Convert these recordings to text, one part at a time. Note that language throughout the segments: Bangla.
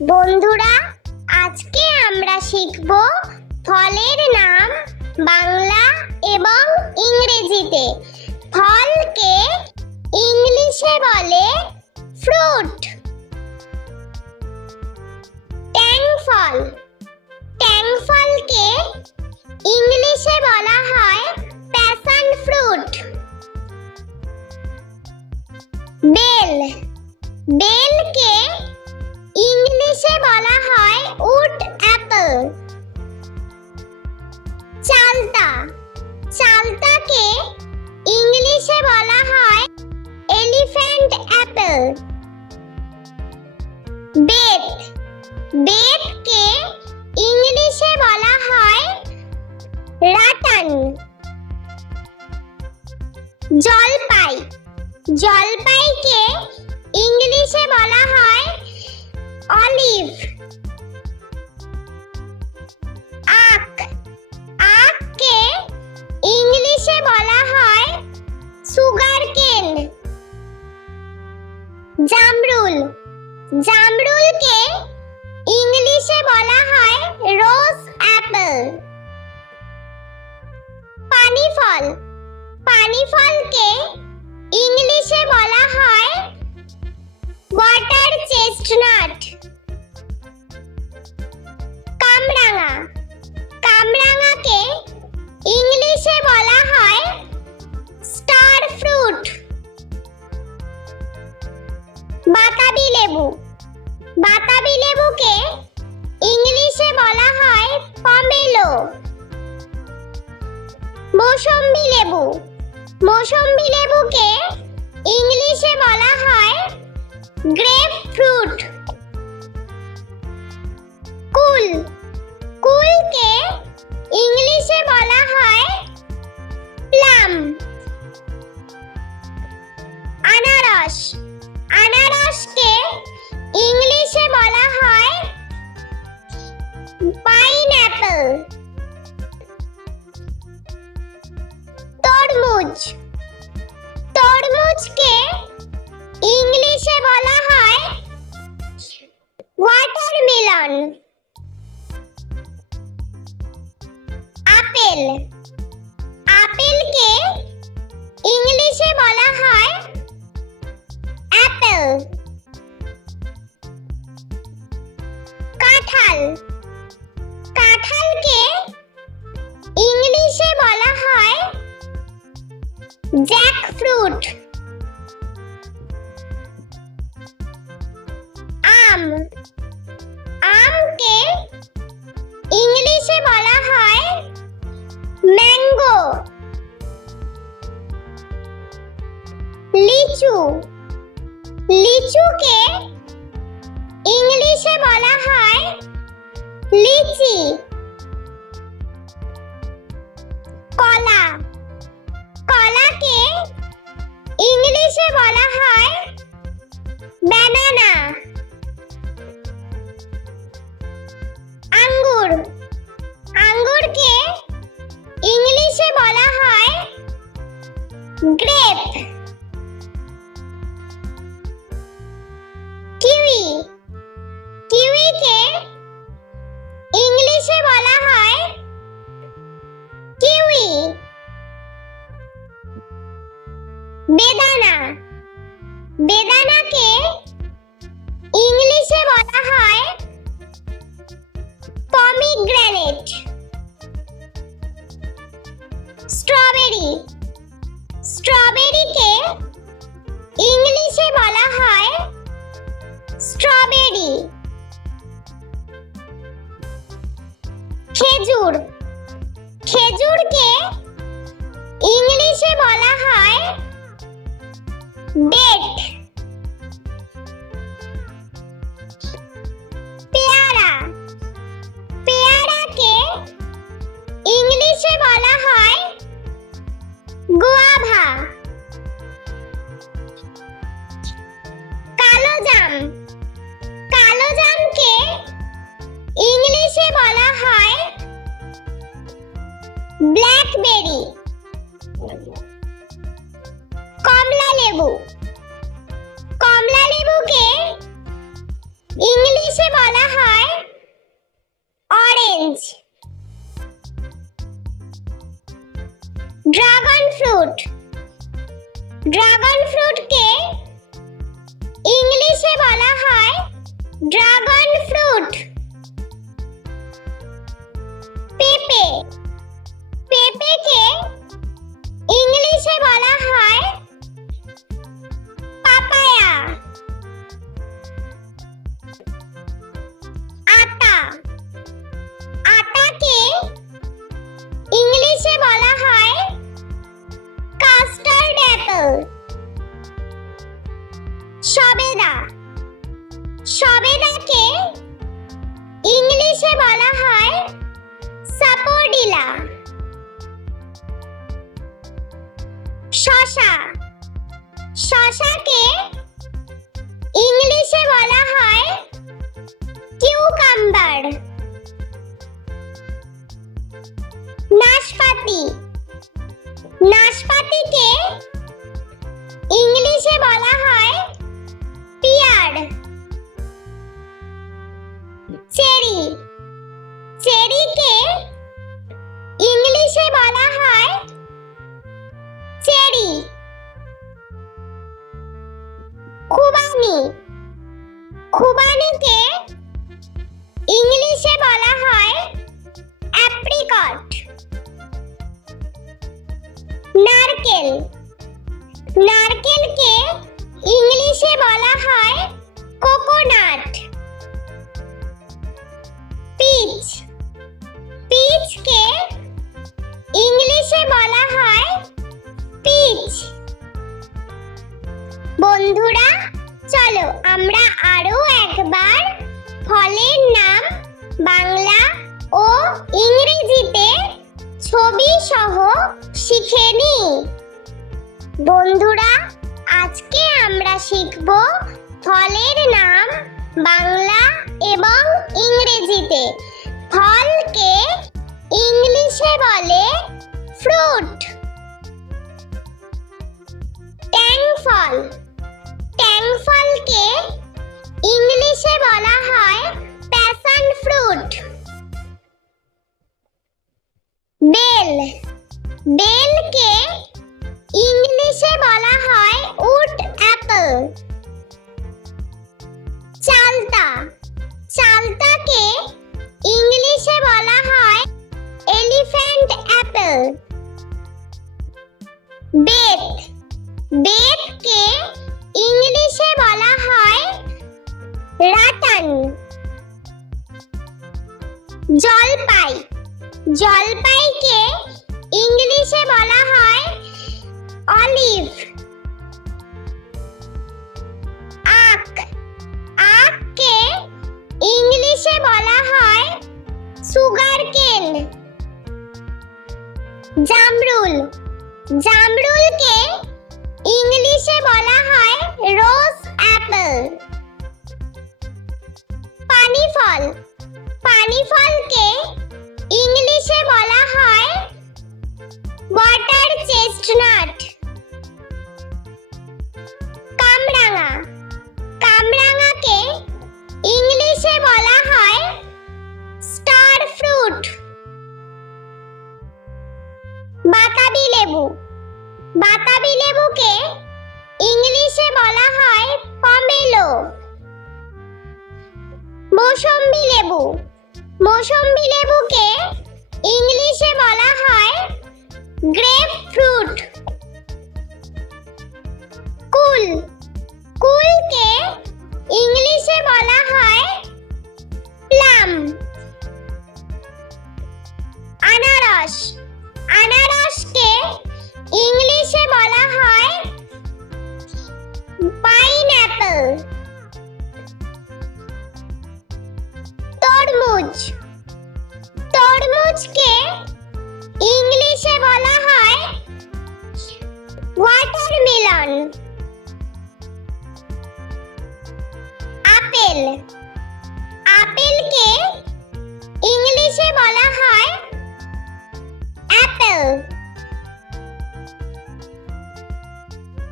বন্ধুরা, আজকে আমরা শিখব ফলের নাম বাংলা এবং ইংরেজিতে। ফলকে ইংলিশে বলে ফ্রুট। ট্যাং ফল, ট্যাং ফলকে ইংলিশে বলা হয় প্যাশন ফ্রুট। বেল, বেলকে ইংলিশে বলা হয় উড অ্যাপল। চালতা, চালতাকে ইংলিশে বলা হয় এলিফ্যান্ট অ্যাপল। বেত, বেতকে ইংলিশে বলা হয় রাটান। জলপাই, জলপাইকে ইংলিশে বলা হয় অলিভ। আখ, আখকে ইংলিশে বলা হয় সুগার কেন। জামরুল, জামরুলকে ইংলিশে বলা হয় রোজ অ্যাপল। পানি ফল, পানি ফলকে ইংলিশে বলা হয় ওয়াটার চেস্টনাট। কামরাঙা, কামরাঙাকে ইংলিশে বলা হয় স্টার ফ্রুট। বাতাবি লেবু, বাতাবি লেবুকে ইংলিশে বলা হয় পমেলো। মৌসম্বি লেবু, মৌসম্বি লেবুকে ইংলিশে বলা হয় গ্রেপ ফ্রুট। কুল, কুলকে ইংলিশে বলা হয় প্লাম। আনারস, আনারসকে ইংলিশে বলা হয় পাইনঅ্যাপল। তরমুজ, তরমুজকে ইংলিশে বলা হয় ওয়াটারমেলন। আপেল, আপেলকে ইংলিশে বলা হয় অ্যাপেল। কাঁঠাল, কাঁঠালকে ইংলিশে বলা হয় জ্যাকফ্রুট। আম, আমকে ইংলিশে বলা হয় ম্যাঙ্গো। লিচু, লিচুকে ইংলিশে বলা হয় লিচি। কলা, কলাকে ইংলিশে বলা হয় ব্যানানা। আঙ্গুর, আঙ্গুরকে ইংলিশে বলা হয় গ্রেপ। কিউই, কিউইকে ইংলিশে বলা হয় কিউই। বেদানা, বেদানাকে ইংলিশে বলা হয় পমিগ্রেনেট। স্ট্রবেরি, স্ট্রবেরিকে ইংলিশে বলা হয় স্ট্রবেরি। খেজুর, খেজুরকে ইংলিশে বলা হয় ডেট। পেয়ারা, পেয়ারাকে ইংলিশে বলা হয় গুয়াভা। কালোজাম, কালোজামকে ইংলিশে বলা হয় ব্ল্যাকবেরি। কমলা লেবু, কমলা লেবুকে ইংলিশে ইংলিশে বলা হয় অরেঞ্জ। Dragon fruit. ড্রাগন ফ্রুটকে ইংলিশে বলা হয় ড্রাগন ফ্রুট। পেঁপে। পেঁপেকে ইংলিশে বলা হয় পাপায়া। আটা। আটাকে ইংলিশে বলা হয় কাস্টার্ড অ্যাপল। সবেদা। সবেদাকে ইংলিশে বলা হয় সাপোডিলা। শসা। শসাকে ইংলিশে বলা হয় কিউকাম্বার। নাশপাতি। নাশপাতিকে ইংলিশে বলা হয় পিয়ার। চেরি। চেরিকে ইংলিশে বলা হয় চেরি। খুবানি। খুবানিকে ইংলিশে বলা হয় অ্যাপ্রিকট। নারকেল। নারকেলকে ইংলিশে বলা হয় কোকোনাট। পিচ। পিচকে ইংলিশে বলা হয় পিচ। বন্ধুরা, চলো আমরা আরো একবার ফলের নাম বাংলা ও ইংরেজিতে ছবি সহ শিখে নিই। বন্ধুরা, আজকে আমরা শিখব ফলের নাম বাংলা এবং ইংরেজিতে। ফলকে ইংলিশে বলে ফ্রুট। ট্যাং ফল। ট্যাং ফলকে ইংলিশে বলা হয় প্যাশন ফ্রুট। বেল। বেলকে ইংলিশে বলা হয় উড অ্যাপল। চালতা। চালতাকে ইংলিশে বলা হয় এলিফ্যান্ট অ্যাপল। বেত। বেতকে ইংলিশে বলা হয় রাটান। জলপাই। জলপাইকে ইংলিশে বলা হয় অলিভ। আখ। আখকে ইংলিশে বলা হয় সুগার কেন। জামরুল। জামরুলকে ইংলিশে বলা হয় রোজ অ্যাপল। পানি ফল। পানি ফলকে ইংলিশে বলা হয় ওয়াটার চেস্টনাট। কামরাঙা। কামরাঙাকে ইংলিশে বলা হয় স্টার ফ্রুট। বাতাবি লেবু। বাতাবি লেবুকে ইংলিশে বলা হয় পমেলো। মৌসম্বি লেবু। মৌসম্বি লেবুকে ইংলিশে বলা হয় গ্রেপ ফ্রুট। কুল। কুলকে ইংলিশে বলা হয় প্লাম। আনারস। আনারসকে ইংলিশে বলা হয় পাইনঅ্যাপল। তরমুজ। তরমুজকে ইংলিশে বলা হয় ওয়াটারমেলন। আপেল। আপেলকে ইংলিশে বলা হয় অ্যাপেল।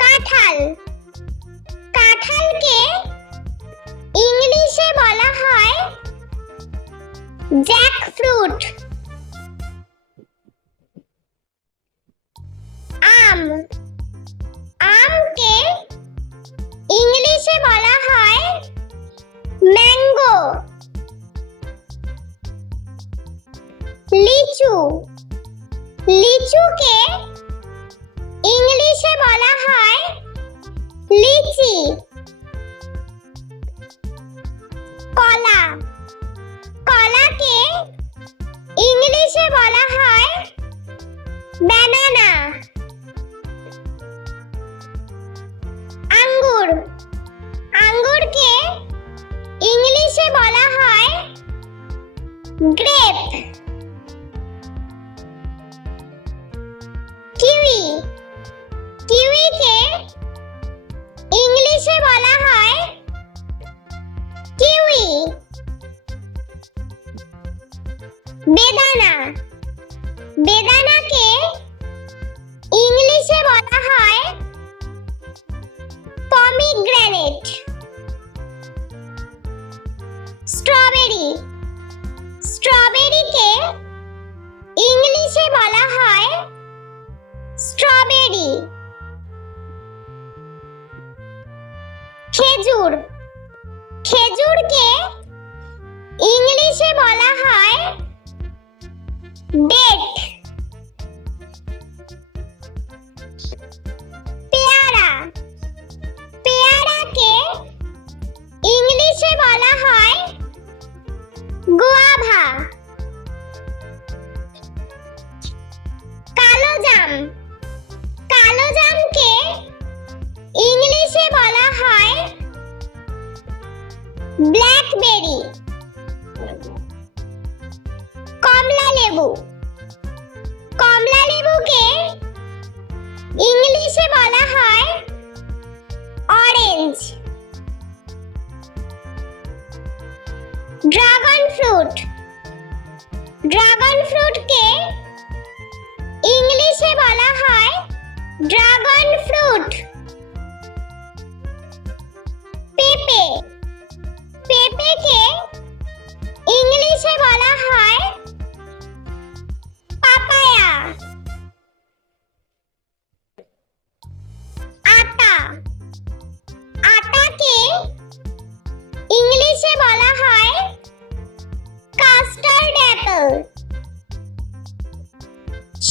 কাঁঠাল। কাঁঠালকে ইংলিশে বলা হয় জ্যাকফ্রুট। আম। আমকে ইংলিশে বলা হয় ম্যাঙ্গো। লিচু। লিচুকে ইংলিশে বলা হয় লিচি। কলা। কলাকে ইংলিশে বলা হয় ব্যানানা। আঙ্গুর। আঙ্গুরকে ইংলিশে বলা হয় গ্রেপ। কিউই। কিউইকে ইংলিশে বলা হয় কিউই। বেদানা। বেদানাকে ইংলিশে বলা হয় পমিগ্রেনেট। স্ট্রবেরি। স্ট্রবেরিকে ইংলিশে বলা হয় স্ট্রবেরি। খেজুর। খেজুরকে ইংলিশে বলা হয় ডেট। পেয়ারা। পেয়ারাকে ইংলিশে বলা হয় গুয়াভা। কালোজাম। কালোজামকে ইংলিশে বলা হয় ব্ল্যাকবেরি। কমলা লেবু। কমলা লেবুকে ইংলিশে বলা হয় অরেঞ্জ। Dragon fruit. ড্রাগন ফ্রুটকে ইংলিশে বলা হয় ড্রাগন ফ্রুট। পেঁপে। পেঁপেকে ইংলিশে বলা হয় পাপায়া। আটা। আটাকে ইংলিশে বলা হয় কাস্টার্ড অ্যাপল।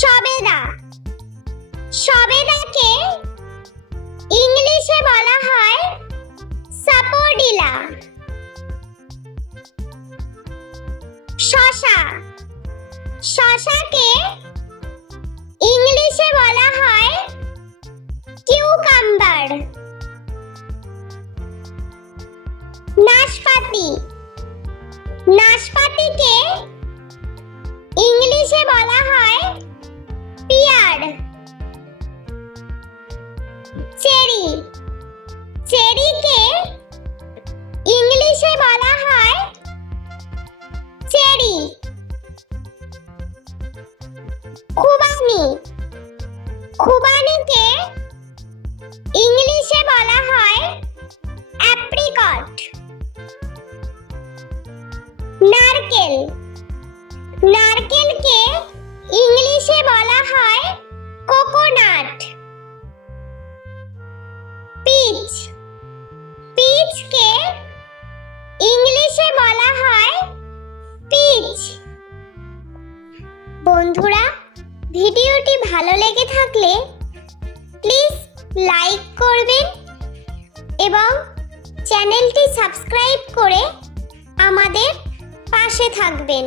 সবেদা। সবেদাকে ইংলিশে বলা হয় সাপোডিলা। শসা। শসাকে ইংলিশে বলা হয় কিউকাম্বার। নাশপাতি। নাশপাতিকে ইংলিশে বলা হয় পিয়ার। চেরি। চেরিকে ইংলিশে বলা হয় চেরি। খুবানি। খুবানিকে ইংলিশে বলা হয় অ্যাপ্রিকট। নারকেল। নারকেলকে ইংলিশে বলা হয় কোকোনাট। পিচ। পিচকে ইংলিশে বলা হয় পিচ। বন্ধুরা, ভিডিওটি ভালো লেগে থাকলে প্লিজ লাইক করবেন এবং চ্যানেলটি সাবস্ক্রাইব করে আমাদের পাশে থাকবেন।